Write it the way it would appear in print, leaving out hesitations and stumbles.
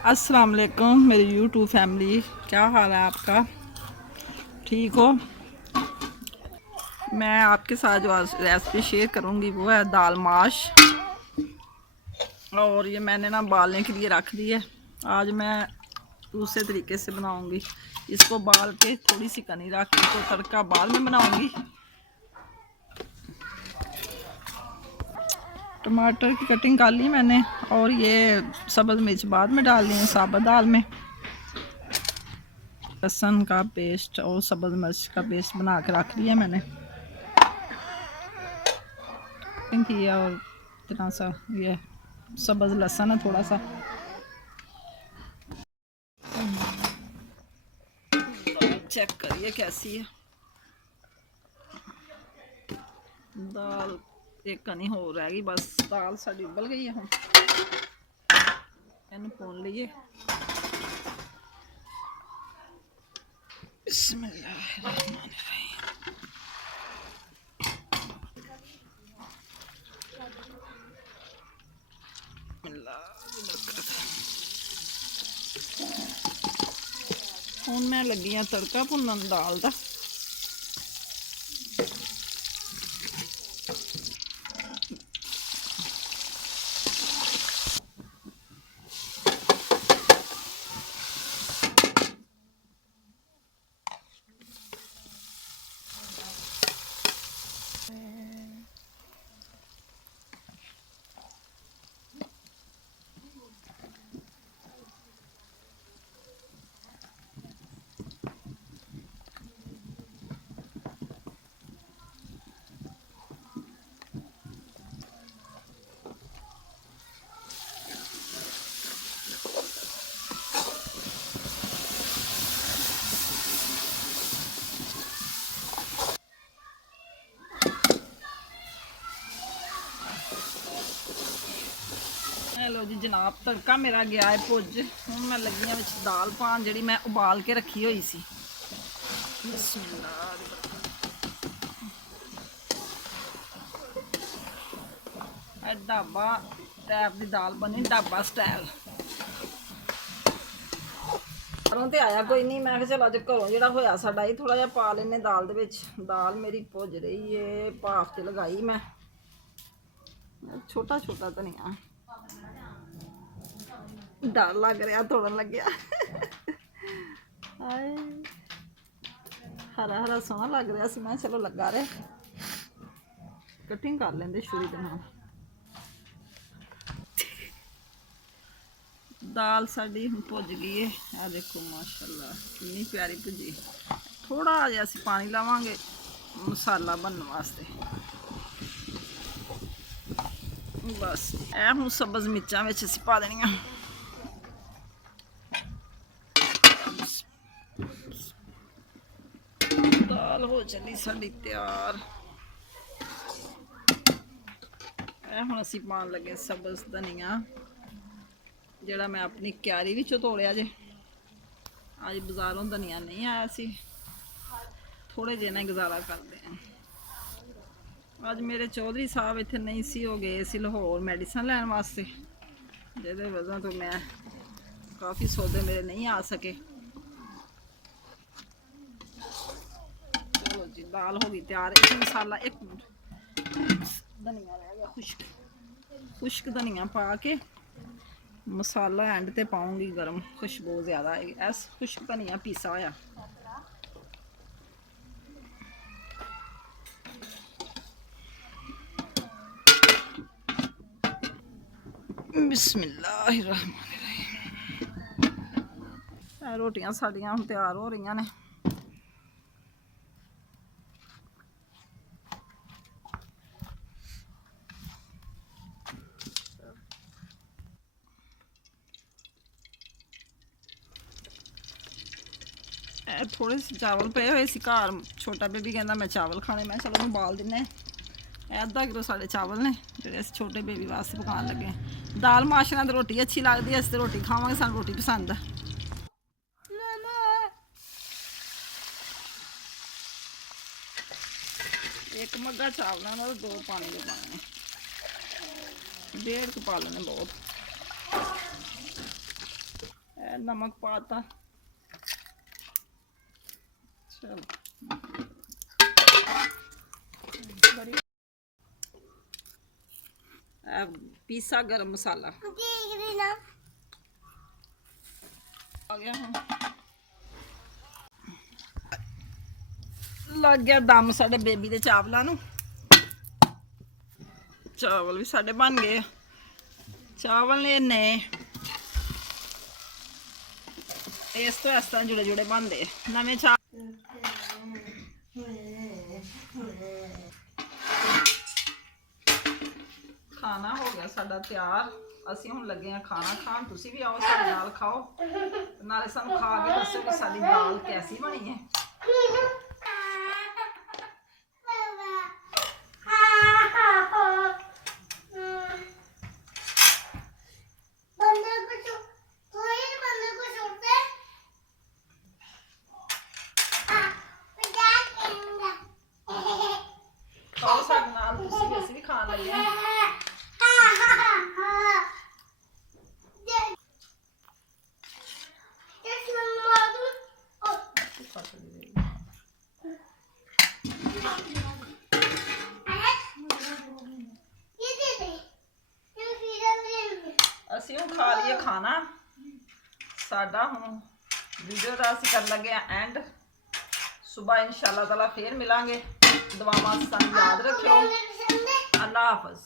अस्सलाम वालेकुम मेरी यूट्यूब फैमिली, क्या हाल है आपका? ठीक हो? मैं आपके साथ जो आज रेसिपी शेयर करूंगी वो है दाल माश। और ये मैंने ना बालने के लिए रख दी है। आज मैं दूसरे तरीके से बनाऊंगी। इसको बाल के थोड़ी सी कनी रख के तो तड़का बाल में बनाऊंगी। टमाटर की कटिंग कर ली मैंने और ये सब्ज़ मिर्च बाद में डाल ली है साबुत दाल में। लहसुन का पेस्ट और सब्ज़ मिर्च का पेस्ट बना के रख लिया मैंने किया। और इतना सा ये सब्ज़ लहसुन है थोड़ा सा। दाल चेक करिए कैसी है। दाल एक कनी हो रह गई, बस दाल साड़ी उबल गई है। हम इन्हें भून लीए। बिस्मिल्लाहिर्रहमानिर्रहीम। ਹੁਣ मैं लगी हाँ तड़का भुनन दाल का। लो जी जनाब, तड़का मेरा गया है भुज। हूँ मैं लगी हाँ दाल पान जी मैं उबाल के रखी हुई सी। ढाबा टाइप की दाल बनी, ढाबा स्टाइल। घरों तो आया कोई नहीं, मैं चलो अज घरों जो होया साडा ही थोड़ा जहा पा लेने दाल दे विच। दाल मेरी भुज रही है, भाफ से लगाई मैं। छोटा छोटा धनिया डर लग रहा तोड़न लग्या। हाय हरा हरा सोहना लग रहा सी, मैं चलो लगा रहे कटिंग कर लेंदे छुरी दे नाल। दाल साड़ी हुण भुज गई है। आ देखो माशाल्लाह कितनी प्यारी भुजी। थोड़ा जिहा असीं पानी लावांगे मसाला बनने वास्ते। बस ए हुण सब्ज़ मिर्चां विच असीं पा देनियां। दाल हो चली साडी तैयार। हुण असीं पाउण लगे सब्ज़ धनिया, जिहड़ा मैं अपनी क्यारी विचों तोड़िया जे। अज बाज़ारों धनिया नहीं आया सी, थोड़े जे ना गुजारा करते हैं। अज मेरे चौधरी साहब इत्थे नहीं सी, हो गए सी लाहौर मेडिसन लैन वास्ते, जिहदे वजह तो मैं काफ़ी सौदे मेरे नहीं आ सके। चलो जी दाल हो गई तैयार। इस मसाला एक मिनट धनिया रह गया खुश्क, खुश्क धनिया पा के मसाला एंड ते पाऊंगी गर्म, खुशबू ज़्यादा आएगी। ऐस खुश्क धनिया पीसा होया। ਬਿਸਮਿल्लाहिर्रहमानिर्रहीम। ਰੋਟੀਆਂ ਸਾਡੀਆਂ ਹੁਣ ਤਿਆਰ ਹੋ ਰਹੀਆਂ ਨੇ। थोड़े से चावल पे हुए सी घर, छोटा बेबी कहता मैं चावल खाने, मैं चलो मैं उबाल दिन्ने। अद्धा किलो साढ़े चावल ने जो छोटे बेबी वास्ते पकाने लगे। दाल माश नाल रोटी अच्छी लगती है, अस तो रोटी खावांगे, सानू रोटी पसंद है। एक मग्गा चावलों का 2 पानी के पाने, 1.5 पा लेने बहुत। नमक पाता, चलो पीसा गरम मसाला आ गया। हम लग गया दम साडे बेबी दे चावलों नू। चावल भी साडे बन गए। चावल ने नए इस तो इस तरह जुड़े जुड़े बनते नवे चावल। खाना हो गया साडा तैयार, असीं हुण लगे हैं खाना खान। तुसीं भी आओ साडे नाल खाओ, नाले सानूं खा के दस्सो कि साडी दाल कैसी बनी है। खाओ साडे नाल, तुसीं भी, असीं भी खान लगे हैं। असीं हुण खा लिए खाना साडा। हुण वीडियो दा असीं कर लगे एंड। सुबह इंशाअल्लाह ताला फिर मिलांगे। दुआवां सानूं याद रखियो। अल्लाह हाफिज़।